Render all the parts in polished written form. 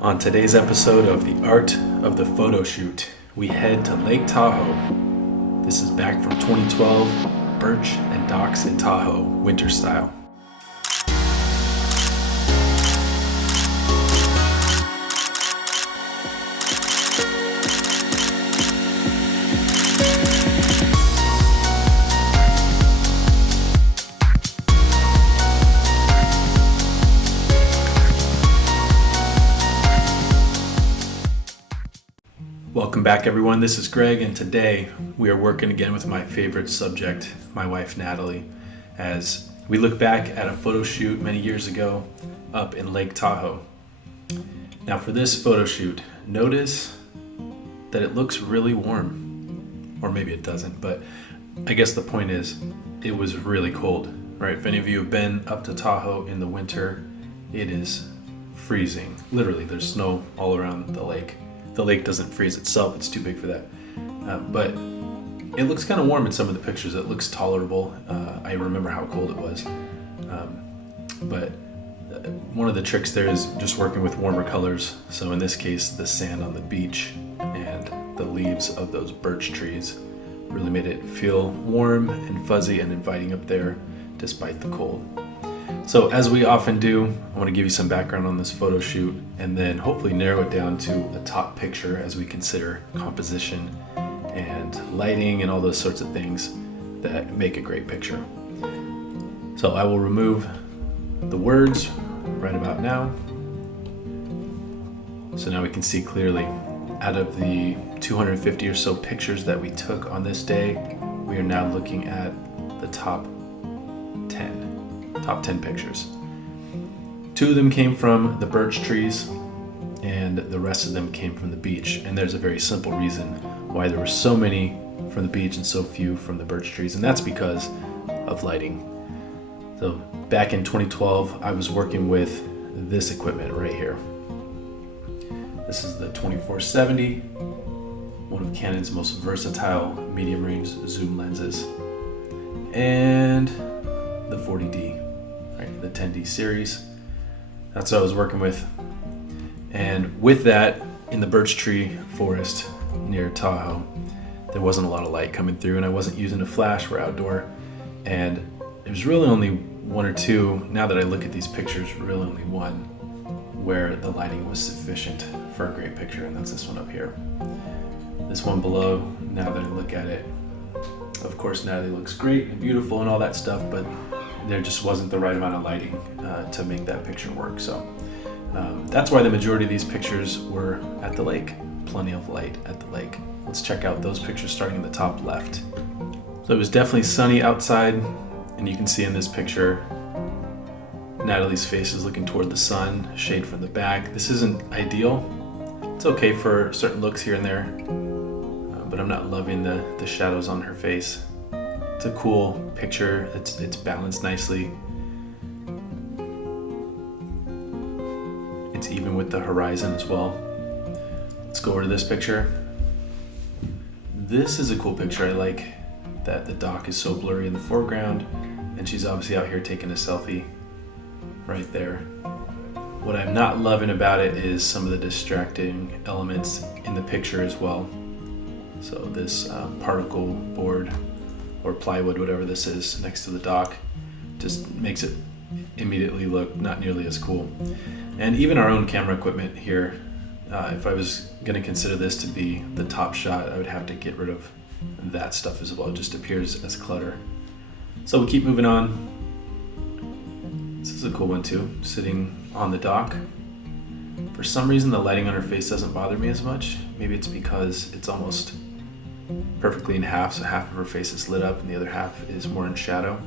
On today's episode of The Art of the Photoshoot, we head to Lake Tahoe. This is back from 2012, Birch and docks in Tahoe, winter style. Welcome back, everyone. This is Greg, and today we are working again with my favorite subject, my wife Natalie, as we look back at a photo shoot many years ago up in Lake Tahoe. Now, for this photo shoot, notice that it looks really warm, or maybe it doesn't, but I guess the point is it was really cold, right? If any of you have been up to Tahoe in the winter, it is freezing. Literally, there's snow all around the lake. The lake doesn't freeze itself, it's too big for that. But it looks kind of warm in some of the pictures. It looks tolerable. I remember how cold it was. But one of the tricks there is just working with warmer colors. So in this case, the sand on the beach and the leaves of those birch trees really made it feel warm and fuzzy and inviting up there despite the cold. So as we often do, I want to give you some background on this photo shoot and then hopefully narrow it down to a top picture as we consider composition and lighting and all those sorts of things that make a great picture. So I will remove the words right about now. So now we can see clearly out of the 250 or so pictures that we took on this day, we are now looking at the top 10 pictures. 2 of them came from the birch trees and the rest of them came from the beach. And there's a very simple reason why there were so many from the beach and so few from the birch trees, and that's because of lighting. So back in 2012, I was working with this equipment right here. This is the 2470, one of Canon's most versatile medium range zoom lenses, and the 40D, right, the 10D series. That's what I was working with. And with that, in the birch tree forest near Tahoe, there wasn't a lot of light coming through, and I wasn't using a flash. We're outdoor, and it was really only 1 or 2, now that I look at these pictures, really only 1 where the lighting was sufficient for a great picture, and that's this one up here. This one below, now that I look at it, of course Natalie looks great and beautiful and all that stuff, but there just wasn't the right amount of lighting to make that picture work. So that's why the majority of these pictures were at the lake. Plenty of light at the lake. Let's check out those pictures starting in the top left. So it was definitely sunny outside, and you can see in this picture Natalie's face is looking toward the sun, shade from the back. This isn't ideal. It's okay for certain looks here and there, but I'm not loving the shadows on her face. It's a cool picture. It's balanced nicely. It's even with the horizon as well. Let's go over to this picture. This is a cool picture. I like that the dock is so blurry in the foreground, and she's obviously out here taking a selfie right there. What I'm not loving about it is some of the distracting elements in the picture as well. So this particle board or plywood, whatever this is, next to the dock, just makes it immediately look not nearly as cool. And even our own camera equipment here, if I was going to consider this to be the top shot, I would have to get rid of that stuff as well. It just appears as clutter. So we keep moving on. This is a cool one too, sitting on the dock. For some reason, the lighting on her face doesn't bother me as much. Maybe it's because it's almost perfectly in half, so half of her face is lit up and the other half is more in shadow.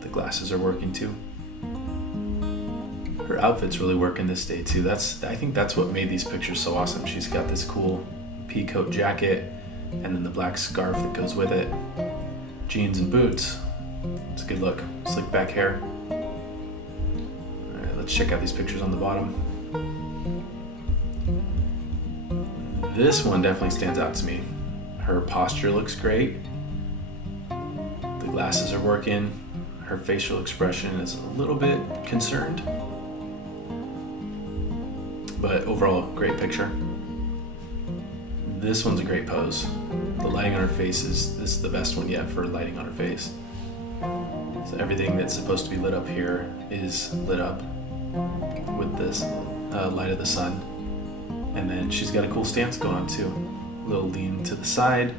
The glasses are working too. Her outfit's really working this day too. I think that's what made these pictures so awesome. She's got this cool pea coat jacket and then the black scarf that goes with it. Jeans and boots. It's a good look. Slick back hair. All right, let's check out these pictures on the bottom. This one definitely stands out to me. Her posture looks great. The glasses are working. Her facial expression is a little bit concerned. but overall, great picture. This one's a great pose. The lighting on her face is the best one yet for lighting on her face. So everything that's supposed to be lit up here is lit up with this light of the sun. And then she's got a cool stance going on too. A little lean to the side.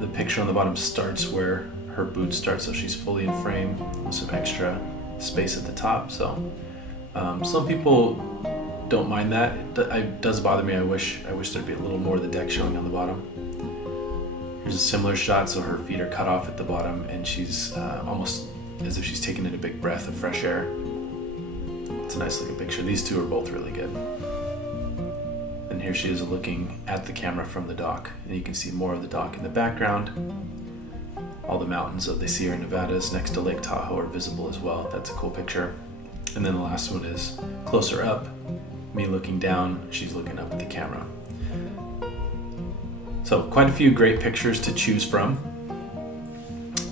The picture on the bottom starts where her boots start, so she's fully in frame with some extra space at the top. So some people don't mind that. It does bother me. I wish there'd be a little more of the deck showing on the bottom. Here's a similar shot, so her feet are cut off at the bottom and she's almost as if she's taking in a big breath of fresh air. It's a nice looking picture. These two are both really good. And here she is looking at the camera from the dock, and you can see more of the dock in the background. All the mountains of the Sierra Nevadas next to Lake Tahoe are visible as well. That's a cool picture. And then the last one is closer up, me looking down, she's looking up at the camera. So quite a few great pictures to choose from.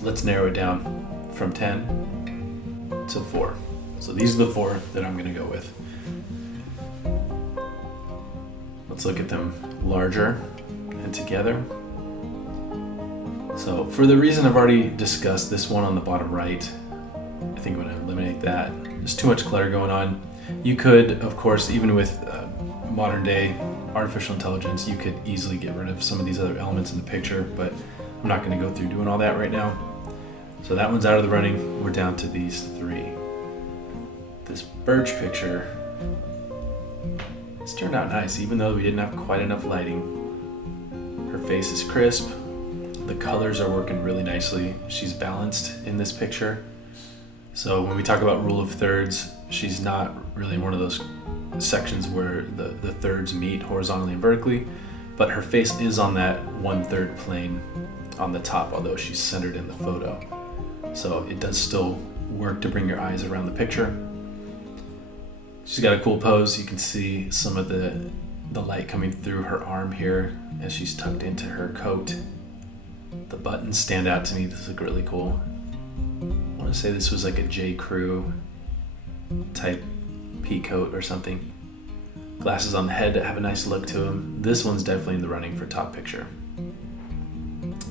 Let's narrow it down from 10 to 4. So these are the 4 that I'm gonna go with. Let's look at them larger and together. So for the reason I've already discussed, this one on the bottom right, I think I'm gonna eliminate that. There's too much clutter going on. You could, of course, even with modern day artificial intelligence, you could easily get rid of some of these other elements in the picture, but I'm not gonna go through doing all that right now. So that one's out of the running. We're down to these 3. This Birch picture, it's turned out nice, even though we didn't have quite enough lighting. Her face is crisp. The colors are working really nicely. She's balanced in this picture. So when we talk about rule of thirds, she's not really in one of those sections where the thirds meet horizontally and vertically, but her face is on that 1/3 plane on the top, although she's centered in the photo. So it does still work to bring your eyes around the picture. She's got a cool pose. You can see some of the light coming through her arm here as she's tucked into her coat. The buttons stand out to me. This look really cool. I want to say this was like a J. Crew type pea coat or something. Glasses on the head that have a nice look to them. This one's definitely in the running for top picture.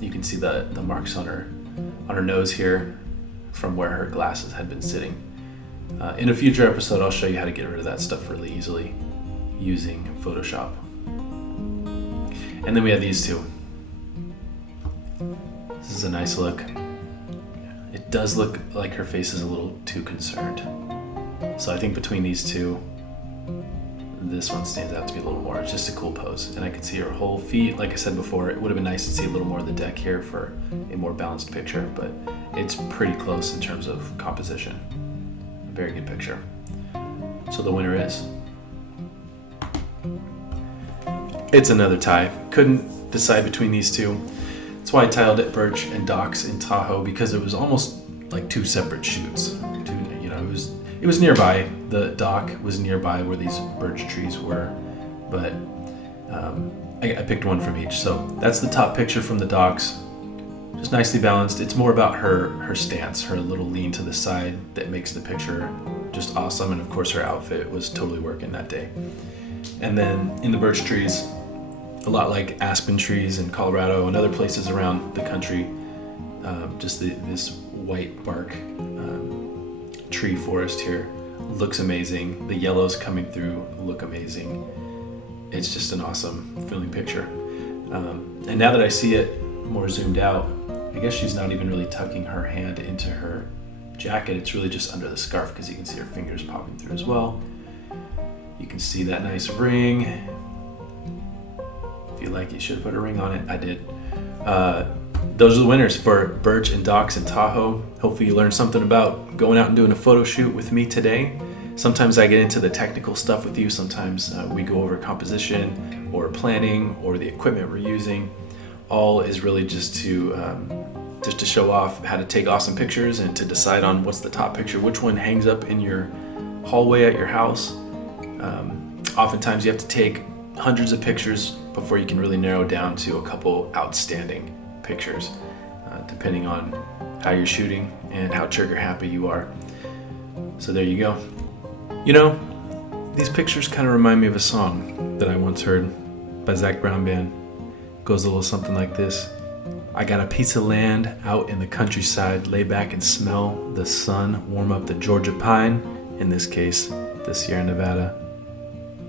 You can see the marks on her nose here from where her glasses had been sitting. In a future episode, I'll show you how to get rid of that stuff really easily using Photoshop. And then we have these 2. This is a nice look. It does look like her face is a little too concerned. So I think between these 2, this one stands out to be a little more. It's just a cool pose. And I can see her whole feet. Like I said before, it would have been nice to see a little more of the deck here for a more balanced picture, but it's pretty close in terms of composition. Very good picture. So the winner is... It's another tie. Couldn't decide between these 2. That's why I titled it Birch and Docks in Tahoe, because it was almost like 2 separate shoots. It was nearby. The dock was nearby where these birch trees were, but I picked one from each. So that's the top picture from the docks. Just nicely balanced. It's more about her stance, her little lean to the side that makes the picture just awesome. And of course her outfit was totally working that day. And then in the birch trees, a lot like aspen trees in Colorado and other places around the country, just this white bark tree forest here looks amazing. The yellows coming through look amazing. It's just an awesome feeling picture. And now that I see it more zoomed out, I guess she's not even really tucking her hand into her jacket. It's really just under the scarf because you can see her fingers popping through as well. You can see that nice ring. If you like, you should have put a ring on it. I did. Those are the winners for Birch and Docks in Tahoe. Hopefully you learned something about going out and doing a photo shoot with me today. Sometimes I get into the technical stuff with you. Sometimes we go over composition or planning or the equipment we're using. All is really just to show off how to take awesome pictures and to decide on what's the top picture, which one hangs up in your hallway at your house. Oftentimes you have to take hundreds of pictures before you can really narrow down to a couple outstanding pictures, depending on how you're shooting and how trigger happy you are. So there you go. These pictures kind of remind me of a song that I once heard by Zach Brown Band. It goes a little something like this. I got a piece of land out in the countryside, lay back and smell the sun, warm up the Georgia pine, in this case, the Sierra Nevada,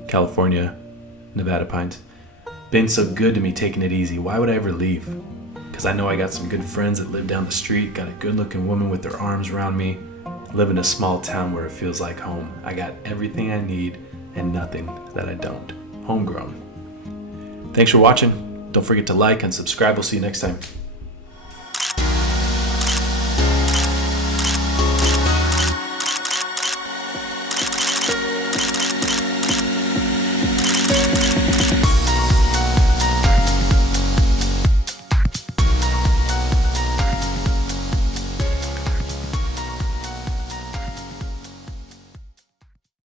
California, Nevada pines. Been so good to me taking it easy. Why would I ever leave? Because I know I got some good friends that live down the street, got a good looking woman with their arms around me, live in a small town where it feels like home. I got everything I need and nothing that I don't. Homegrown. Thanks for watching. Don't forget to like and subscribe. We'll see you next time.